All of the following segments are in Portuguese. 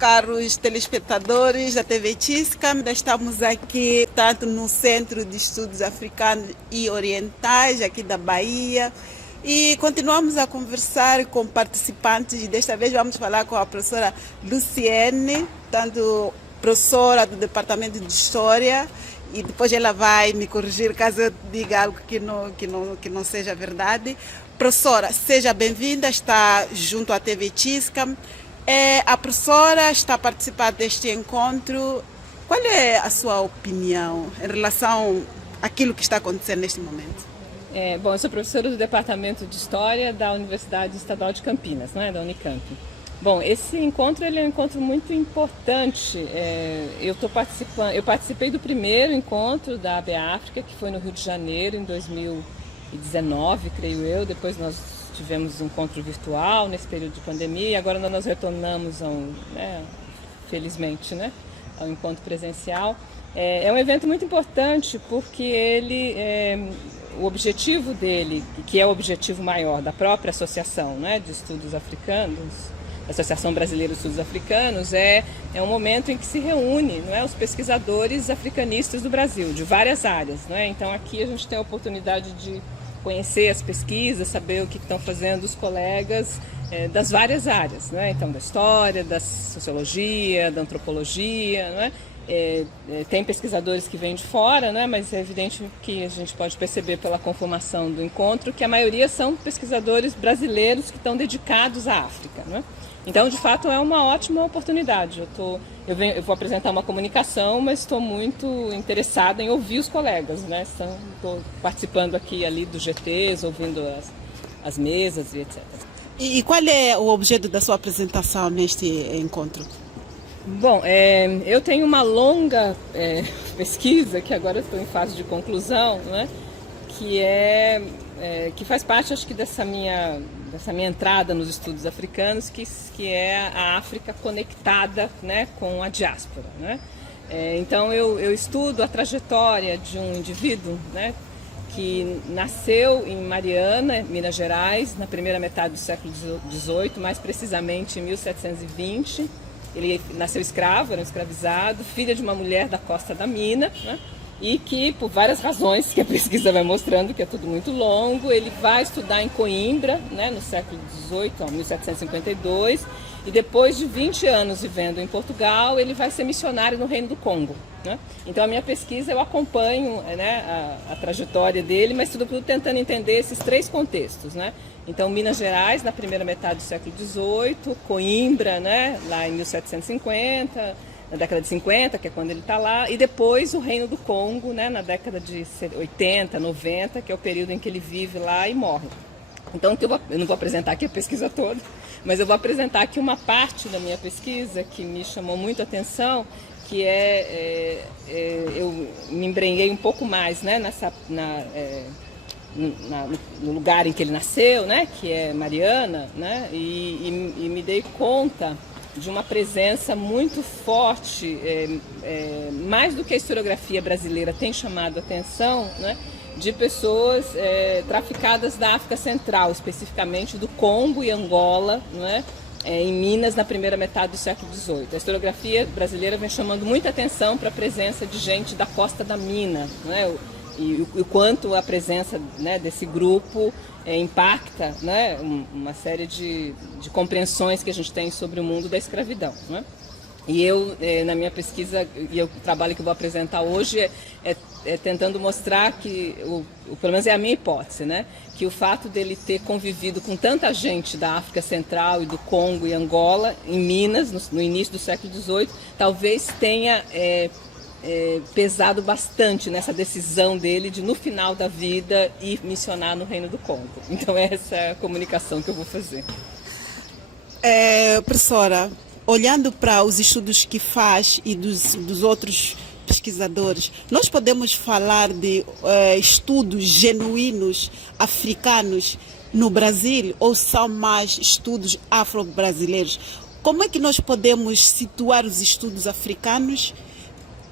caros telespectadores da TV Tiscam. Estamos aqui, tanto no Centro de Estudos Africanos e Orientais, aqui da Bahia, e continuamos a conversar com participantes. Desta vez vamos falar com a professora Luciene, tanto professora do Departamento de História, e depois ela vai me corrigir caso eu diga algo que não seja verdade. Professora, seja bem-vinda, está junto à TV Tiscam. A professora está a participar deste encontro. Qual é a sua opinião em relação àquilo que está acontecendo neste momento? Bom, eu sou professora do Departamento de História da Universidade Estadual de Campinas, né, da Unicamp. Bom, esse encontro ele é um encontro muito importante. Eu participei do primeiro encontro da AB África, que foi no Rio de Janeiro, em 2019, creio eu. Depois nós tivemos um encontro virtual nesse período de pandemia e agora nós retornamos, felizmente, ao encontro presencial. É um evento muito importante porque o objetivo dele, que é o objetivo maior da própria Associação de Estudos Africanos, Associação Brasileira de Estudos Africanos, é um momento em que se reúne os pesquisadores africanistas do Brasil, de várias áreas. Então aqui a gente tem a oportunidade de conhecer as pesquisas, saber o que estão fazendo os colegas das várias áreas, então da história, da sociologia, da antropologia, tem pesquisadores que vêm de fora, mas é evidente que a gente pode perceber pela conformação do encontro que a maioria são pesquisadores brasileiros que estão dedicados à África. Então, de fato, é uma ótima oportunidade. Eu vou apresentar uma comunicação, mas estou muito interessada em ouvir os colegas. Estou participando aqui ali dos GTs, ouvindo as mesas e etc. E qual é o objeto da sua apresentação neste encontro? Bom, eu tenho uma longa pesquisa, que agora estou em fase de conclusão, que faz parte, acho que, dessa minha entrada nos estudos africanos, que é a África conectada com a diáspora. Então eu estudo a trajetória de um indivíduo que nasceu em Mariana, Minas Gerais, na primeira metade do século XVIII, mais precisamente em 1720. Ele nasceu escravo, era um escravizado, filha de uma mulher da Costa da Mina, e que, por várias razões que a pesquisa vai mostrando, que é tudo muito longo, ele vai estudar em Coimbra, no século XVIII, 1752, e depois de 20 anos vivendo em Portugal, ele vai ser missionário no Reino do Congo. Então a minha pesquisa, eu acompanho a trajetória dele, mas tudo tentando entender esses três contextos. Então Minas Gerais, na primeira metade do século XVIII, Coimbra, lá em 1750, na década de 50, que é quando ele está lá, e depois o Reino do Congo, na década de 80, 90, que é o período em que ele vive lá e morre. Então eu não vou apresentar aqui a pesquisa toda, mas eu vou apresentar aqui uma parte da minha pesquisa que me chamou muito a atenção, que eu me embrenhei um pouco mais no lugar em que ele nasceu, que é Mariana, e me dei conta de uma presença muito forte, mais do que a historiografia brasileira tem chamado a atenção, de pessoas traficadas da África Central, especificamente do Congo e Angola, em Minas, na primeira metade do século XVIII. A historiografia brasileira vem chamando muita atenção para a presença de gente da Costa da Mina, e o quanto a presença desse grupo impacta uma série de compreensões que a gente tem sobre o mundo da escravidão. E eu, na minha pesquisa, e o trabalho que eu vou apresentar hoje é tentando mostrar que, pelo menos é a minha hipótese, que o fato dele ter convivido com tanta gente da África Central e do Congo e Angola, em Minas, no início do século XVIII, talvez tenha pesado bastante nessa decisão dele de, no final da vida, ir missionar no Reino do Congo. Então essa é a comunicação que eu vou fazer. Professora, olhando para os estudos que faz e dos outros pesquisadores, nós podemos falar de estudos genuínos africanos no Brasil ou são mais estudos afro-brasileiros? Como é que nós podemos situar os estudos africanos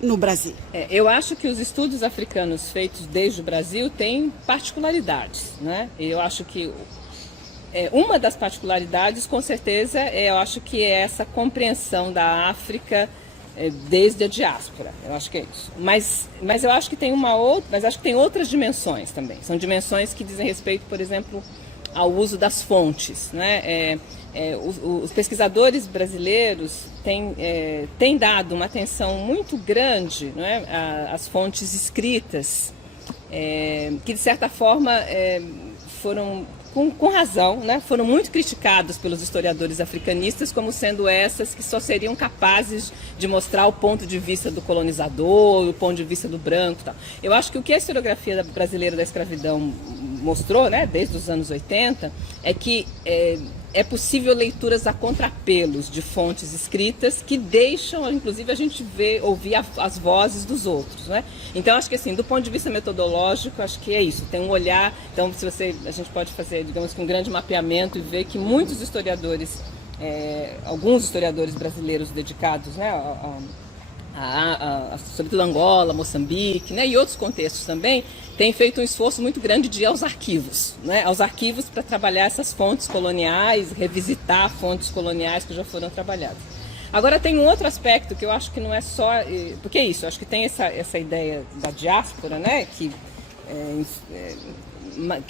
no Brasil? Eu acho que os estudos africanos feitos desde o Brasil têm particularidades. Eu acho que Uma das particularidades, com certeza, eu acho que é essa compreensão da África desde a diáspora. Eu acho que é isso. Mas eu acho que tem acho que tem outras dimensões também. São dimensões que dizem respeito, por exemplo, ao uso das fontes, né? Os pesquisadores brasileiros têm dado uma atenção muito grande, né, às fontes escritas, que de certa forma foram, com razão, né, foram muito criticados pelos historiadores africanistas como sendo essas que só seriam capazes de mostrar o ponto de vista do colonizador, o ponto de vista do branco e tal. Eu acho que o que a historiografia brasileira da escravidão mostrou, né, desde os anos 80, é que é possível leituras a contrapelos de fontes escritas que deixam, inclusive, a gente ouvir as vozes dos outros, né? Então, acho que assim, do ponto de vista metodológico, acho que é isso. Tem um olhar, então, a gente pode fazer, digamos que um grande mapeamento e ver que muitos historiadores, alguns historiadores brasileiros dedicados, né, sobretudo Angola, Moçambique, né, e outros contextos também, tem feito um esforço muito grande de ir aos arquivos, né, para trabalhar essas fontes coloniais, revisitar fontes coloniais que já foram trabalhadas. Agora tem um outro aspecto que eu acho que não é só, porque é isso, eu acho que tem essa ideia da diáspora, né, que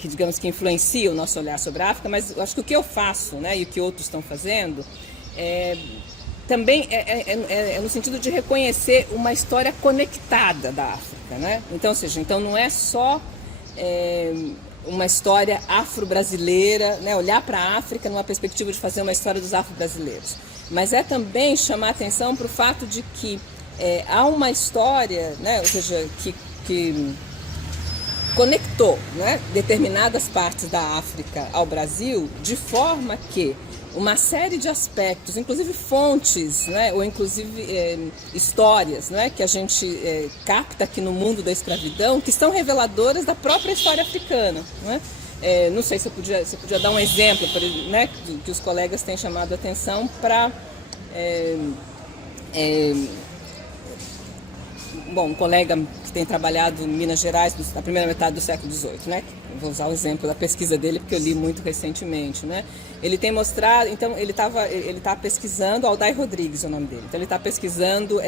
digamos que influencia o nosso olhar sobre a África, mas eu acho que o que eu faço, né, e o que outros estão fazendo também é no sentido de reconhecer uma história conectada da África, né? Então, então não é só uma história afro-brasileira, né? Olhar para a África numa perspectiva de fazer uma história dos afro-brasileiros, mas é também chamar atenção para o fato de que há uma história, né? Ou seja, que conectou, né, determinadas partes da África ao Brasil, de forma que uma série de aspectos, inclusive fontes, né, ou inclusive histórias, né, que a gente capta aqui no mundo da escravidão, que estão reveladoras da própria história africana, né? Não sei se você podia dar um exemplo, né, que os colegas têm chamado a atenção para... um colega que tem trabalhado em Minas Gerais na primeira metade do século XVIII, né? Vou usar o exemplo da pesquisa dele porque eu li muito recentemente, né? Ele tem mostrado, então ele está pesquisando, Alday Rodrigues é o nome dele, então ele está pesquisando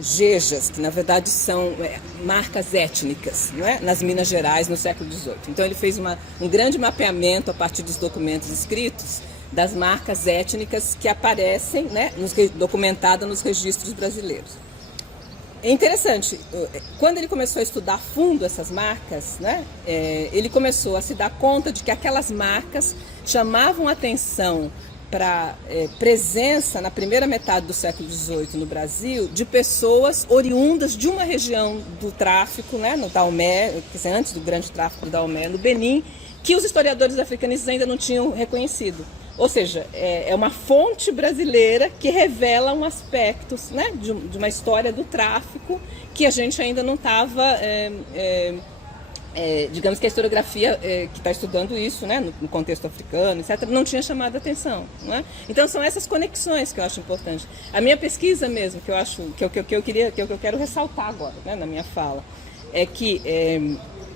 jejas, que na verdade são marcas étnicas, não é? Nas Minas Gerais no século XVIII. Então ele fez um grande mapeamento a partir dos documentos escritos das marcas étnicas que aparecem, né, documentadas nos registros brasileiros. É interessante, quando ele começou a estudar a fundo essas marcas, né, ele começou a se dar conta de que aquelas marcas chamavam atenção para presença na primeira metade do século XVIII no Brasil de pessoas oriundas de uma região do tráfico, né, no Daomé, antes do grande tráfico do Daomé, no Benin, que os historiadores africanistas ainda não tinham reconhecido. Ou seja, é uma fonte brasileira que revela um aspecto, né, de uma história do tráfico que a gente ainda não estava, digamos que a historiografia que está estudando isso, né, no contexto africano, etc., não tinha chamado a atenção, né? Então são essas conexões que eu acho importante. A minha pesquisa mesmo, que eu acho que eu quero ressaltar agora, né, na minha fala, é que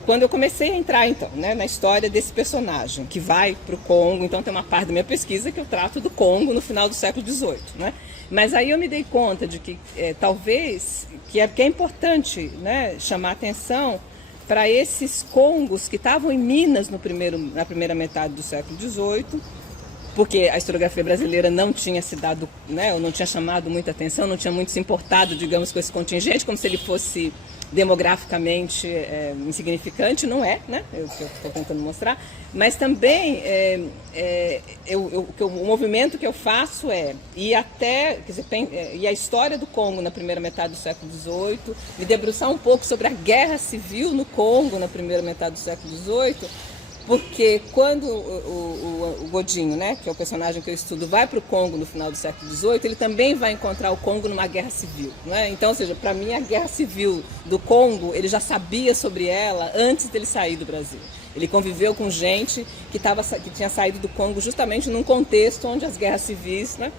quando eu comecei a entrar, então, né, na história desse personagem que vai para o Congo, então tem uma parte da minha pesquisa que eu trato do Congo no final do século XVIII, né? Mas aí eu me dei conta de que talvez que é importante, né, chamar atenção para esses congos que estavam em Minas na primeira metade do século XVIII, porque a historiografia brasileira não tinha se dado, né, ou não tinha chamado muita atenção, não tinha muito se importado, digamos, com esse contingente, como se ele fosse demograficamente insignificante, não é, né? Eu estou tentando mostrar, mas também o movimento que eu faço ir até, quer dizer, ir a história do Congo na primeira metade do século XVIII, me debruçar um pouco sobre a guerra civil no Congo na primeira metade do século XVIII, porque quando o Godinho, né, que é o personagem que eu estudo, vai para o Congo no final do século XVIII, ele também vai encontrar o Congo numa guerra civil, né? Então, ou seja, para mim a guerra civil do Congo, ele já sabia sobre ela antes dele sair do Brasil. Ele conviveu com gente que tinha saído do Congo justamente num contexto onde as guerras civis, né?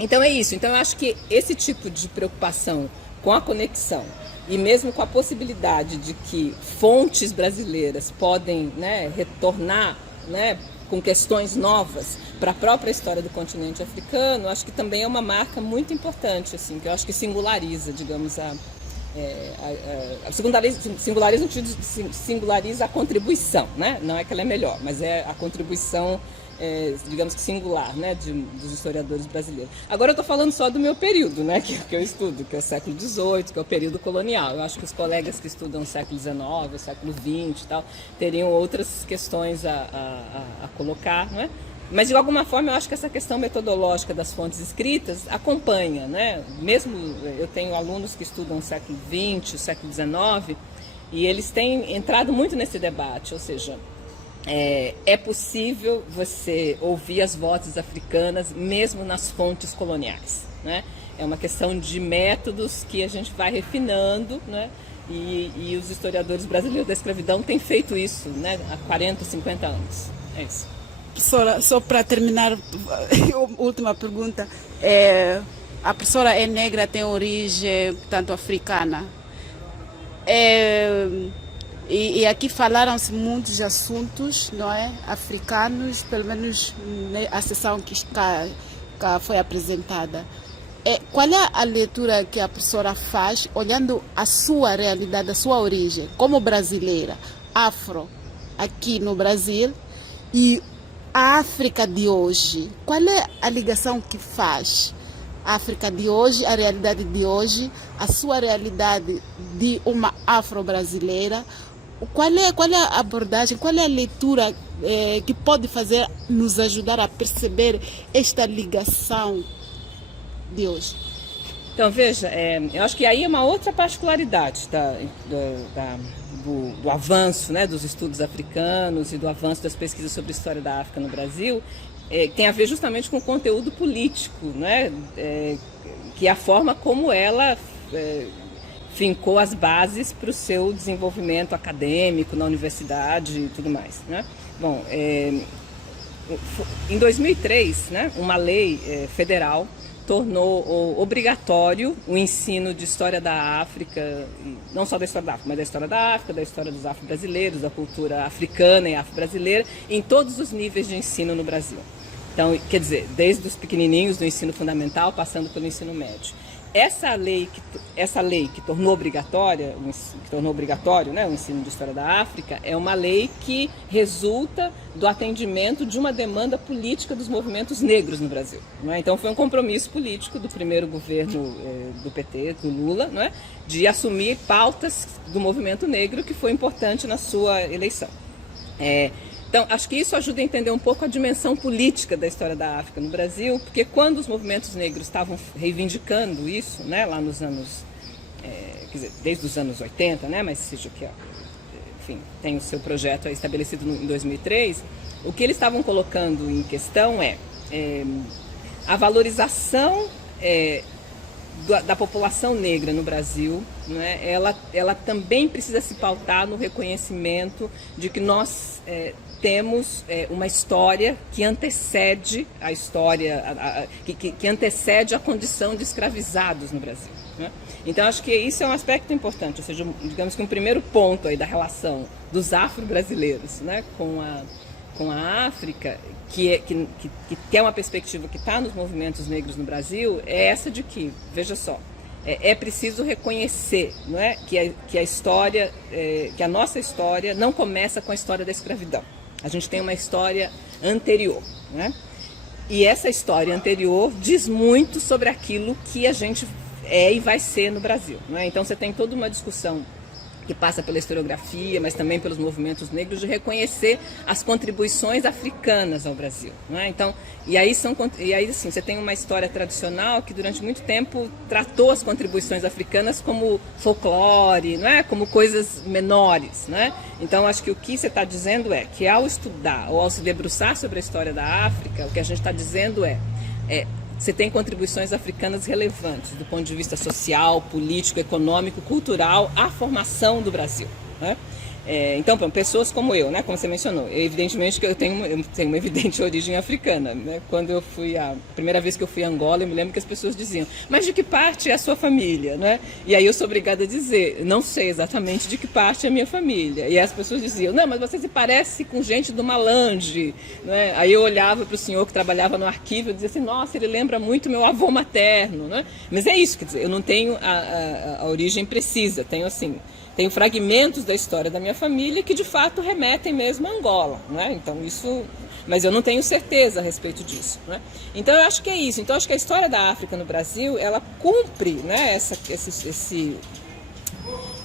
Então é isso. Então eu acho que esse tipo de preocupação com a conexão e mesmo com a possibilidade de que fontes brasileiras podem, né, retornar, né, com questões novas para a própria história do continente africano, acho que também é uma marca muito importante, assim, que eu acho que singulariza, digamos, singulariza a contribuição, né? Não é que ela é melhor, mas é a contribuição, digamos que singular, né, dos historiadores brasileiros. Agora eu estou falando só do meu período, né, que eu estudo, que é o século XVIII, que é o período colonial. Eu acho que os colegas que estudam o século XIX, o século XX e tal, teriam outras questões a colocar, não é? Mas, de alguma forma, eu acho que essa questão metodológica das fontes escritas acompanha, né? Mesmo eu tenho alunos que estudam o século XX, o século XIX, e eles têm entrado muito nesse debate, ou seja, é possível você ouvir as vozes africanas mesmo nas fontes coloniais, né? É uma questão de métodos que a gente vai refinando, né? E os historiadores brasileiros da escravidão têm feito isso, né, há 40, 50 anos. É isso. Professora, só para terminar, última pergunta. A professora é negra, tem origem, portanto, africana. E aqui falaram-se muitos assuntos, não é? Africanos, pelo menos a sessão que foi apresentada. Qual é a leitura que a professora faz, olhando a sua realidade, a sua origem, como brasileira, afro, aqui no Brasil, e a África de hoje? Qual é a ligação que faz a África de hoje, a realidade de hoje, a sua realidade de uma afro-brasileira? Qual é a abordagem, qual é a leitura que pode nos ajudar a perceber esta ligação de hoje? Então, veja, eu acho que aí é uma outra particularidade do avanço, né, dos estudos africanos e do avanço das pesquisas sobre a história da África no Brasil, tem a ver justamente com o conteúdo político, né, que é a forma como ela fincou as bases para o seu desenvolvimento acadêmico na universidade e tudo mais, né? Bom, em 2003, né, uma lei federal tornou obrigatório o ensino de história da África, não só da história da África, mas da história da África, da história dos afro-brasileiros, da cultura africana e afro-brasileira, em todos os níveis de ensino no Brasil. Então, quer dizer, desde os pequenininhos do ensino fundamental, passando pelo ensino médio. Essa lei que tornou obrigatório, né, o ensino de história da África, é uma lei que resulta do atendimento de uma demanda política dos movimentos negros no Brasil. Não é? Então foi um compromisso político do primeiro governo do PT, do Lula, não é? De assumir pautas do movimento negro, que foi importante na sua eleição. Então, acho que isso ajuda a entender um pouco a dimensão política da história da África no Brasil, porque quando os movimentos negros estavam reivindicando isso, né, lá nos anos, quer dizer, desde os anos 80, né, mas seja que, enfim, tem o seu projeto estabelecido em 2003, o que eles estavam colocando em questão a valorização da população negra no Brasil, né, ela também precisa se pautar no reconhecimento de que nós temos uma história que antecede a história, que antecede a condição de escravizados no Brasil, né? Então, acho que isso é um aspecto importante, ou seja, digamos que um primeiro ponto aí da relação dos afro-brasileiros, né, com a África, que é uma perspectiva que está nos movimentos negros no Brasil, é essa de que, veja só, é preciso reconhecer, não é, que a história, que a nossa história não começa com a história da escravidão. A gente tem uma história anterior, né? E essa história anterior diz muito sobre aquilo que a gente é e vai ser no Brasil, não é? Então você tem toda uma discussão que passa pela historiografia, mas também pelos movimentos negros, de reconhecer as contribuições africanas ao Brasil, não é? Então, e aí assim, você tem uma história tradicional que durante muito tempo tratou as contribuições africanas como folclore, não é? Como coisas menores, não é? Então, acho que o que você está dizendo é que ao estudar ou ao se debruçar sobre a história da África, o que a gente está dizendo você tem contribuições africanas relevantes do ponto de vista social, político, econômico, cultural, à formação do Brasil, né? Então, pessoas como eu, né, como você mencionou, evidentemente que eu tenho uma evidente origem africana. Né? Quando eu fui, a primeira vez que eu fui a Angola, eu me lembro que as pessoas diziam, mas de que parte é a sua família? Né? E aí eu sou obrigada a dizer, não sei exatamente de que parte é a minha família. E as pessoas diziam, não, mas você se parece com gente do Malange. Né? Aí eu olhava para o senhor que trabalhava no arquivo e dizia assim, nossa, ele lembra muito meu avô materno. Né? Mas é isso, quer dizer, eu não tenho a origem precisa, tenho fragmentos da história da minha família que de fato remetem mesmo a Angola, né? Então isso, mas eu não tenho certeza a respeito disso, né? Então eu acho que é isso. Então eu acho que a história da África no Brasil, ela cumpre, né?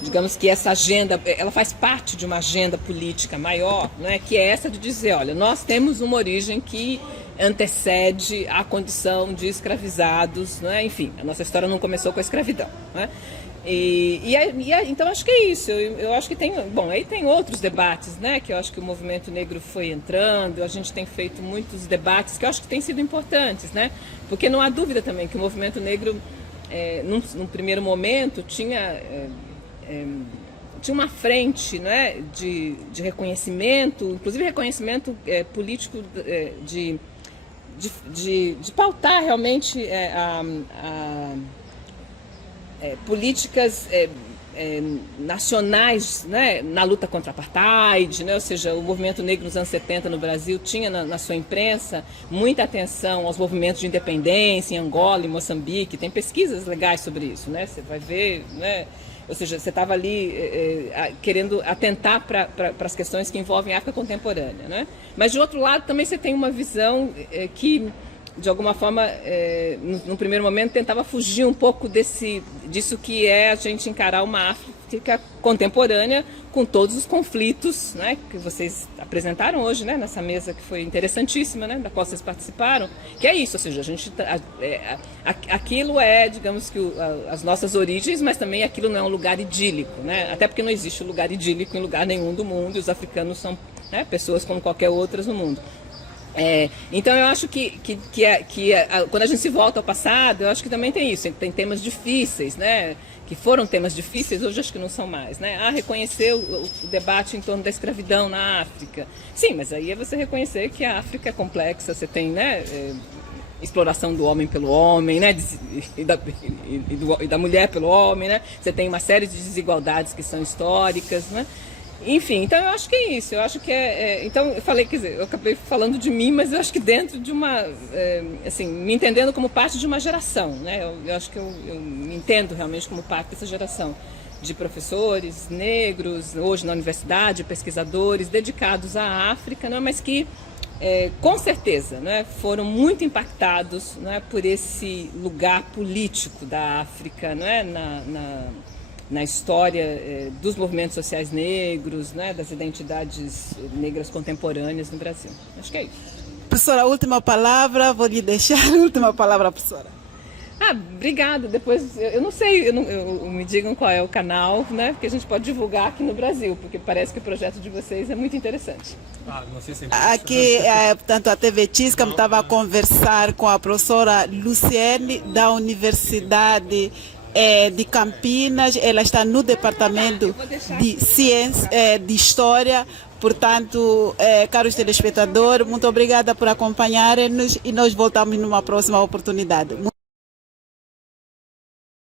Digamos que essa agenda, ela faz parte de uma agenda política maior, né? Que é essa de dizer, olha, nós temos uma origem que antecede a condição de escravizados, né? Enfim, a nossa história não começou com a escravidão, né? Então acho que é isso. Eu acho que tem, bom, aí tem outros debates, né? Que eu acho que o movimento negro foi entrando. A gente tem feito muitos debates que eu acho que têm sido importantes, né? Porque não há dúvida também que o movimento negro, num primeiro momento, tinha uma frente, né? De reconhecimento, inclusive reconhecimento político de pautar realmente políticas nacionais, né, na luta contra a apartheid, né, ou seja, o movimento negro nos anos 70 no Brasil tinha na sua imprensa muita atenção aos movimentos de independência em Angola e Moçambique, tem pesquisas legais sobre isso, né, você vai ver, né, ou seja, você estava ali querendo atentar para as questões que envolvem a África contemporânea, né, mas de outro lado também você tem uma visão que de alguma forma, no primeiro momento, tentava fugir um pouco disso que é a gente encarar uma África contemporânea com todos os conflitos, né, que vocês apresentaram hoje, né, nessa mesa que foi interessantíssima, né, da qual vocês participaram, que é isso, ou seja, aquilo digamos que as nossas origens, mas também aquilo não é um lugar idílico, né, até porque não existe lugar idílico em lugar nenhum do mundo e os africanos são, né, pessoas como qualquer outras no mundo. Então eu acho que quando a gente se volta ao passado, eu acho que também tem isso, tem temas difíceis, né, que foram temas difíceis, hoje acho que não são mais, né, reconhecer o debate em torno da escravidão na África, sim, mas aí é você reconhecer que a África é complexa, você tem, né, exploração do homem pelo homem, né, e da mulher pelo homem, né, você tem uma série de desigualdades que são históricas, né. Enfim, então eu acho que é isso, eu acho que então eu falei, quer dizer, eu acabei falando de mim, mas eu acho que dentro de uma, assim, me entendendo como parte de uma geração, né, eu acho que eu me entendo realmente como parte dessa geração de professores negros, hoje na universidade, pesquisadores dedicados à África, né, mas que com certeza, né, foram muito impactados, né, por esse lugar político da África, né, na história dos movimentos sociais negros, né, das identidades negras contemporâneas no Brasil. Acho que é isso. Professora, a última palavra, vou lhe deixar a última palavra, professora. Obrigada. Depois, eu não sei, me digam qual é o canal, né, porque a gente pode divulgar aqui no Brasil, porque parece que o projeto de vocês é muito interessante. Não sei se aqui, portanto, a TV Tiscam estava a conversar com a professora Luciene, da Universidade de Campinas. Ela está no departamento de ciência, de história. Portanto, caros telespectadores, muito obrigada por acompanharem-nos e nós voltamos numa próxima oportunidade.